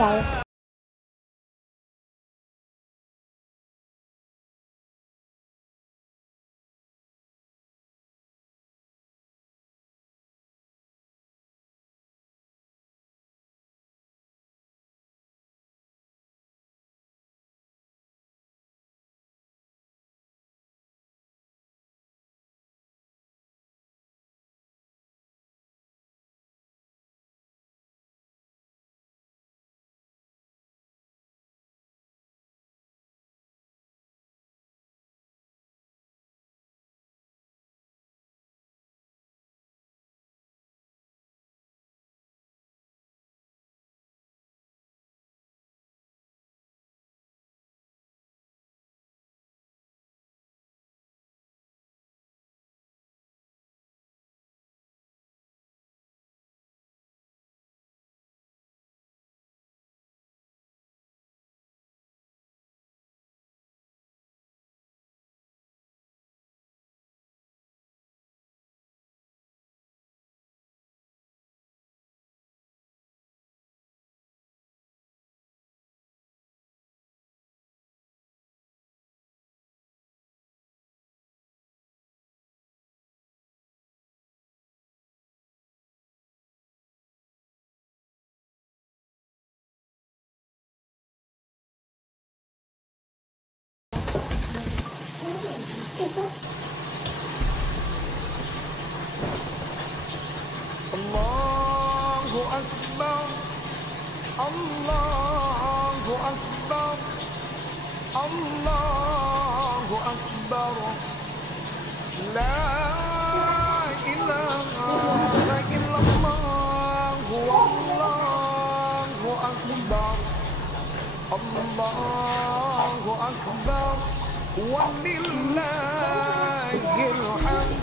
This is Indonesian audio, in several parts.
selesai. Allahu Akbar, Allahu Akbar, Allahu Akbar, La ilaha illallah, Allahu Akbar, Allahu Akbar, walillahil hamd.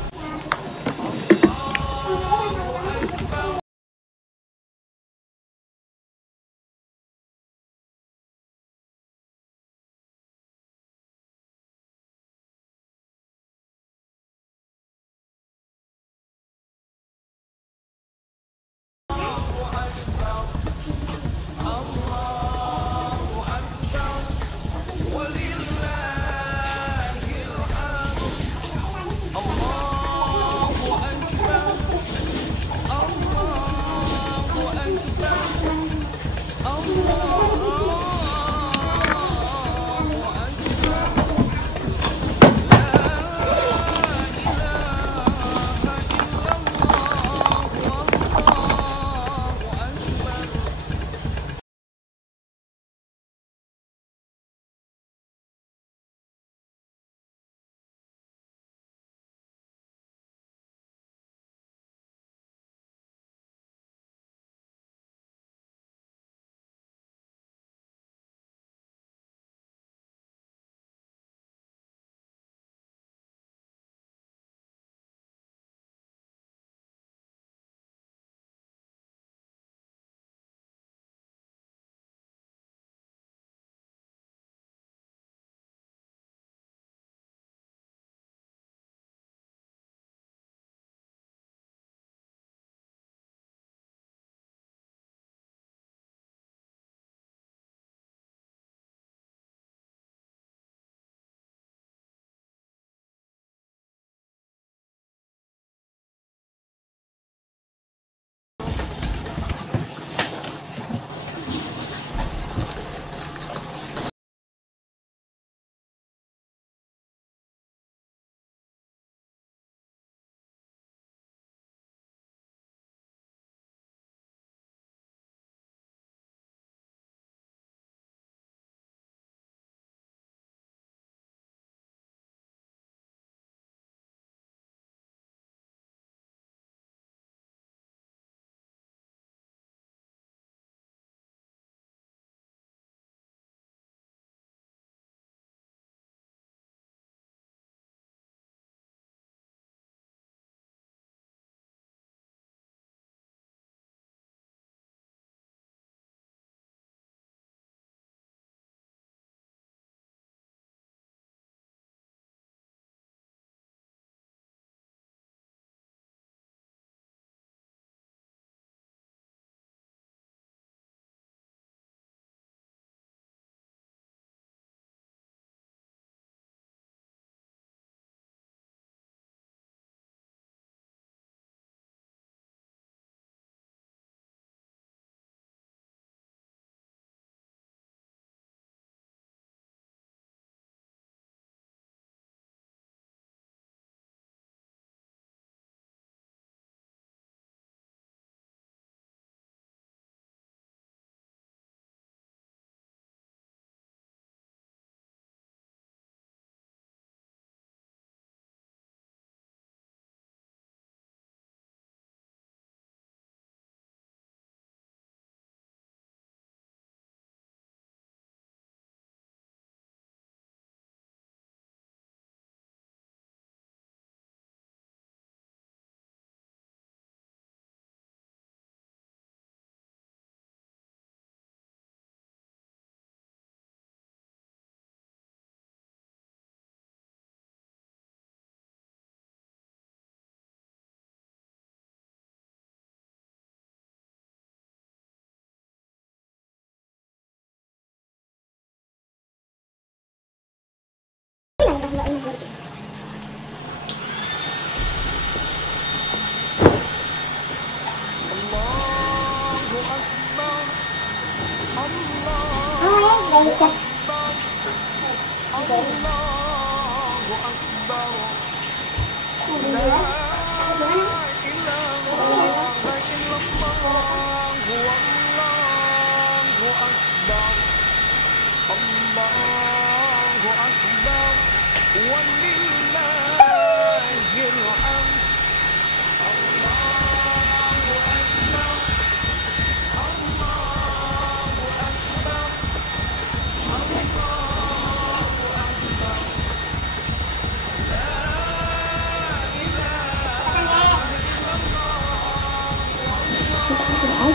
Allah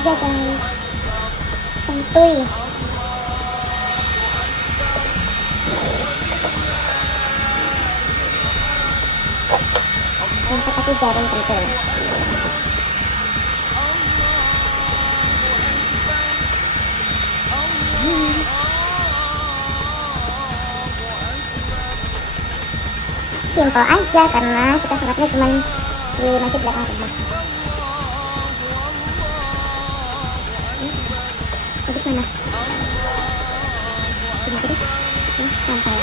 aja guys, santuy. Untuk aku jarang kental. Simple aja karena kita sholatnya cuma di masjid belakang rumah. Habis mana? Sampai.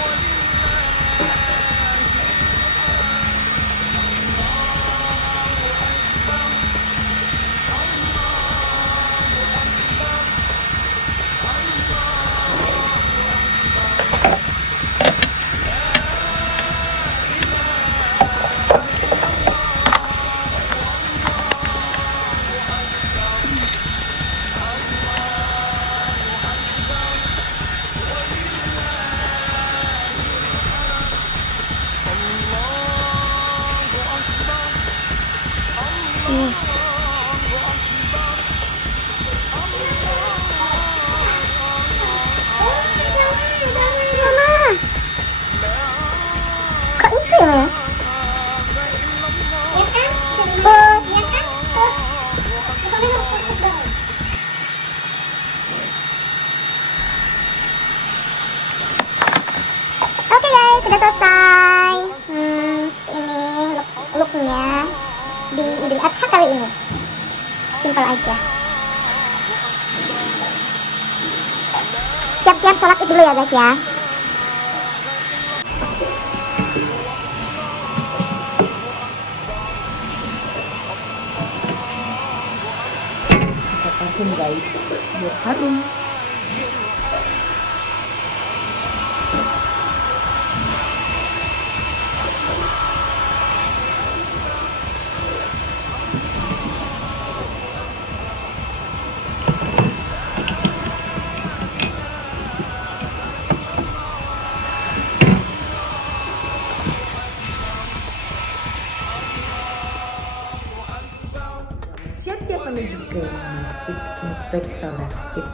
Oke guys, sudah selesai. Ini looknya di Idul Adha kali ini. Simpel aja. Siap-siap sholat Id dulu ya guys ya. Harum guys, biar harum. Siap-siap menuju ke masjid untuk sholat Id.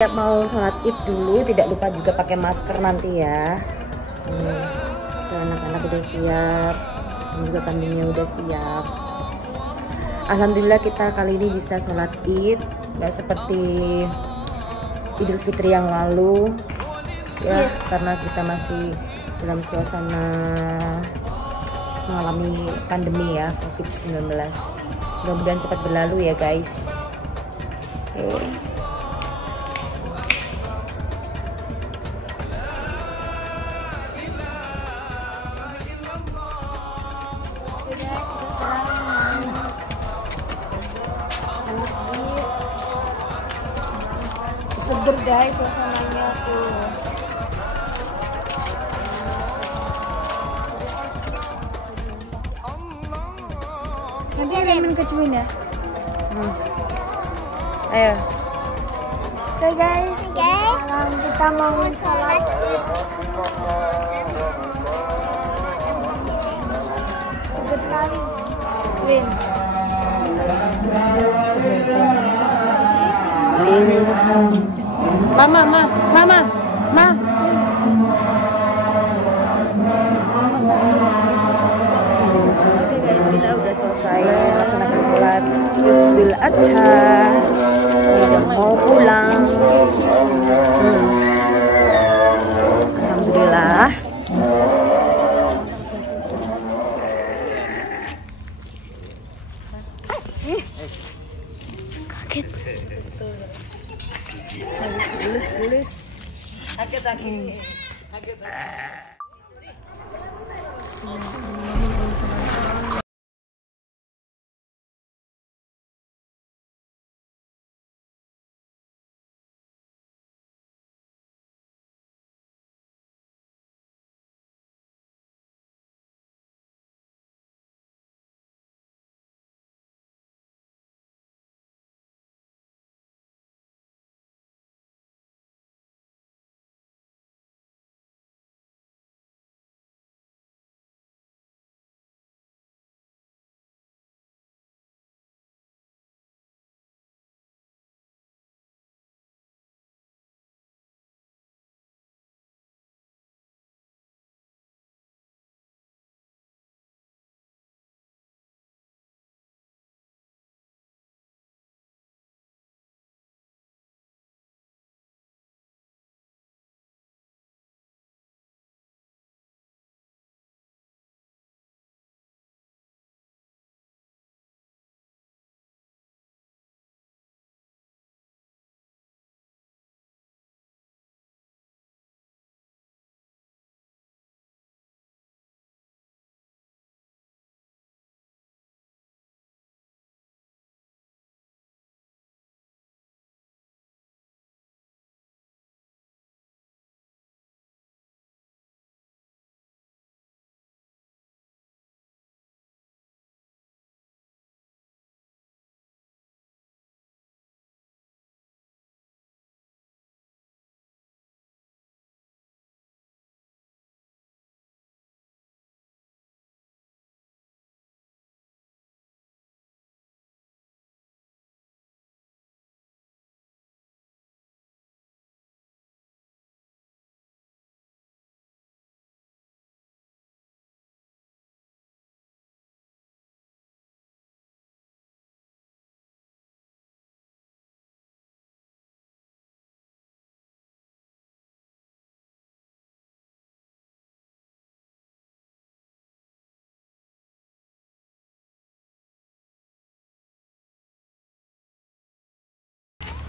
Siap mau sholat Id dulu, tidak lupa juga pakai masker nanti ya. Anak-anak udah siap, dan juga kambingnya udah siap. Alhamdulillah kita kali ini bisa sholat Id, nggak seperti Idul Fitri yang lalu ya, karena kita masih dalam suasana mengalami pandemi ya, COVID-19. Mudah-mudahan cepat berlalu ya guys. Oke. Seger guys suasananya tuh. Nanti ada main kecuin ya. Ayo. Oke guys. Kita mau sholat. Seger sekali. Win. Mama. Oke guys, kita udah selesai melaksanakan sholat Idul Adha. Udah mau pulang. Alhamdulillah.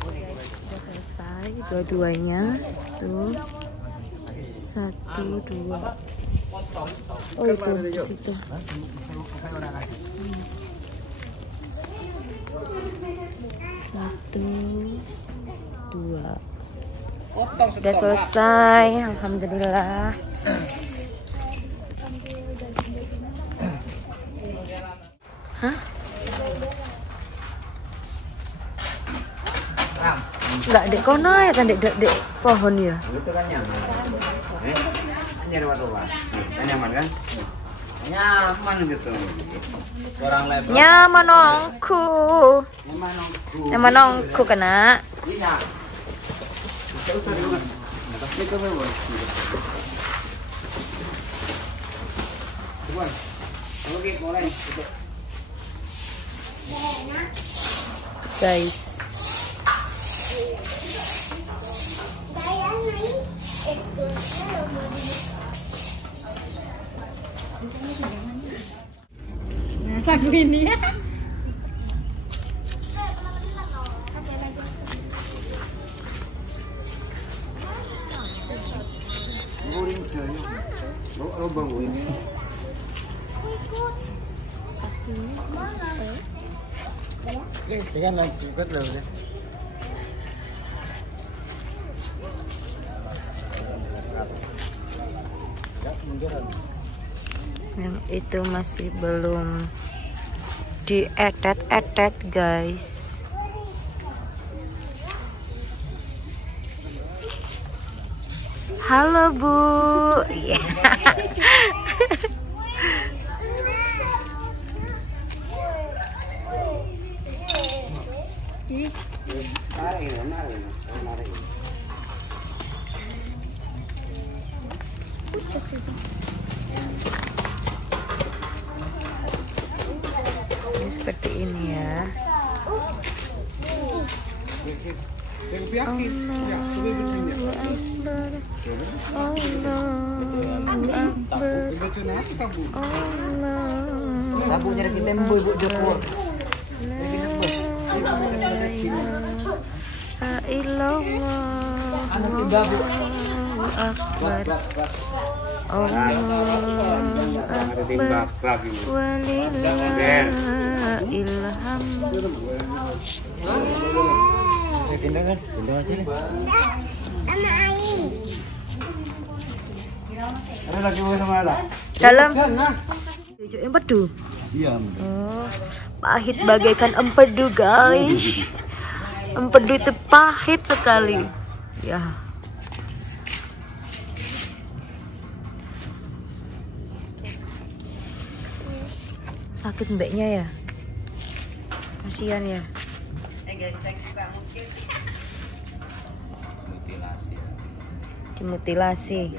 Udah selesai dua-duanya tuh, 1, 2. Oh itu di situ. 1, 2. Udah selesai, alhamdulillah. Hah? Enggak dek kono ya kan dek pohon ya. Itu kan nyaman. Nyaman kan? Nyaman gitu. Orang lebar. Nyaman nongku. Nyaman nongku kena. Iya. Usah dulu. Tapi itu memang. Coba. Oke, mulai. Guys. Lagu ini ya. Jangan lanjut juga loh. Yang itu masih belum dietet guys. Halo Bu. Yeah. Ini seperti ini ya. Sabu nyari kita ibu jepur. Akbar. Allahu Akbar. Walillahil hamd. Dalam empedu. Iya. Oh, pahit bagaikan empedu, guys. Empedu itu pahit sekali. Ya. Sakit mbaknya ya. Kasihan ya. Dimutilasi.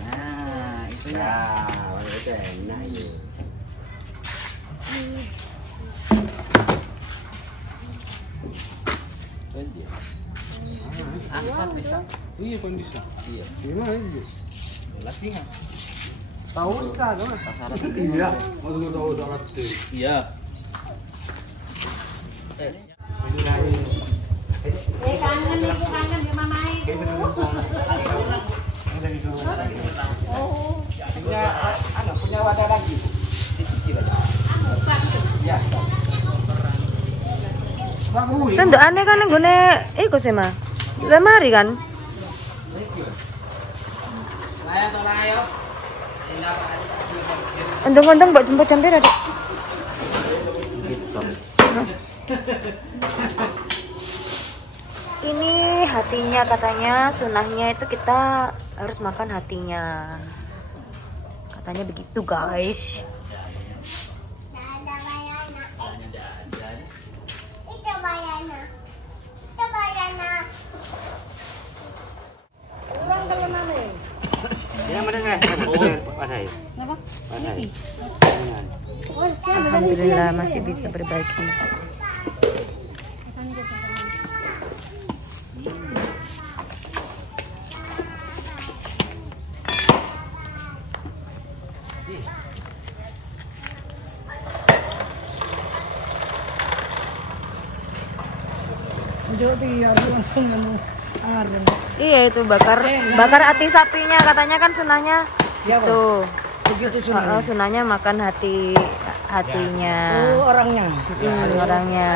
Nah, itu ya. Itu enak itu. Asat bisa. Iya kondisi. Iya. Gimana itu? Latihan. Tahu usah dong. Iya. Mau tahu udah latih. Iya. Kangen nih, kangen ya mamai. Punya wadah lagi. Iya. Sendok aneh kan nggone iku sih mah. Lemari kan. Untung-untung mbok jemput jam-jam ada. Ini hatinya katanya sunahnya itu kita harus makan hatinya. Katanya begitu, guys. Alhamdulillah masih bisa berbagi. Iya itu bakar hati sapinya katanya kan sunahnya itu. Sunahnya makan hatinya. Oh orangnya. Orangnya.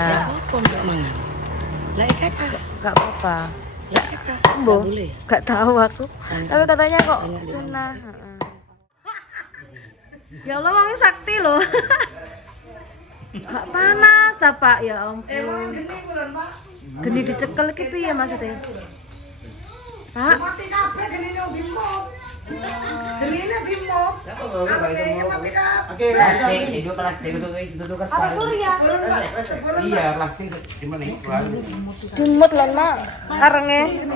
Gak apa-apa. Gak tahu aku. Tapi katanya kok sunah. Ya Allah wangi sakti loh. Gak panas apa ya ampun. Geni dicekel iki piye maksudnya? Pak. Mati kabeh genine bimot. Genine bimot. Oke, hidup plastik itu kan. Apa surya? Iya, plastik gimana nih? Dimut lan mak arenge.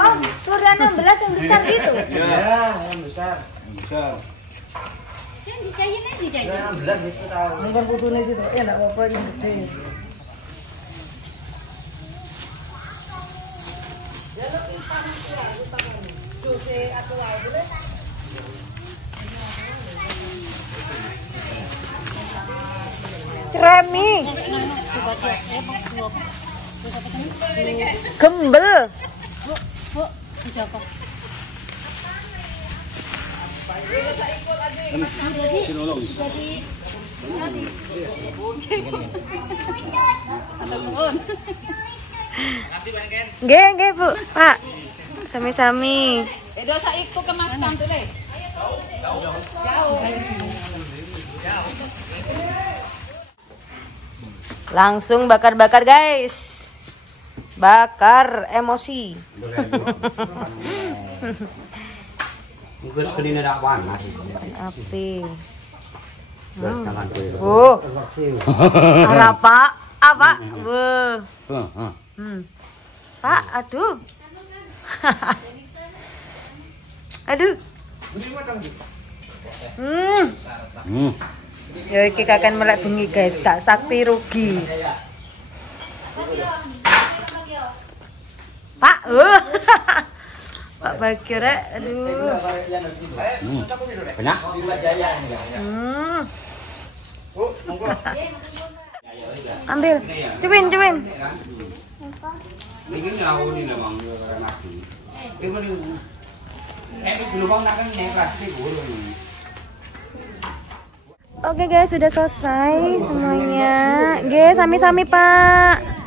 Oh, surya 16 yang besar gitu. Iya, yang besar. Besar. Yang dijayin aja dijayin. 16 itu tahu. nonton putune situ. Enggak apa-apa yang gede. Remi. Gembel. Nggih, Bu. Pak. Sami-sami. Dosa ikut ke makam tuh deh. Jauh. Langsung bakar-bakar, guys. Bakar emosi. Mungkin kuliner dak panas. Api. Jangan Apa? Apa? Pak, aduh. Aduh. Ya iki kakek melek bengi, guys. Gak sakti rugi. Pak, Pak Bakir, aduh. Banyak. Ambil, cuin. Ini ngau ni memang orang mati. Dia kau ni, gelombang nak kan naik plastik guru ni. Oke guys, sudah selesai semuanya. Guys, sami-sami Pak.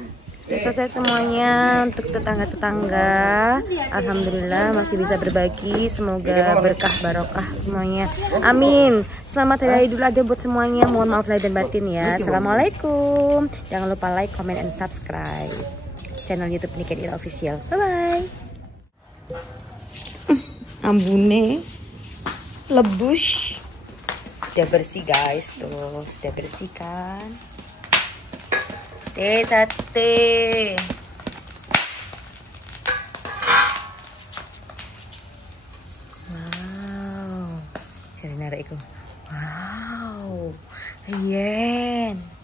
Sudah selesai semuanya untuk tetangga-tetangga. Alhamdulillah masih bisa berbagi. Semoga berkah barokah semuanya. Amin. Selamat Hari Raya Idul Adha buat semuanya. Mohon maaf lahir dan batin ya. Assalamualaikum. Jangan lupa like, comment, and subscribe channel YouTube Niken Ira Official. Bye bye. Ambune lebus. Sudah bersih guys, tuh sudah bersih kan. Sate. Wow. Cari narik iku. Wow. Ayen.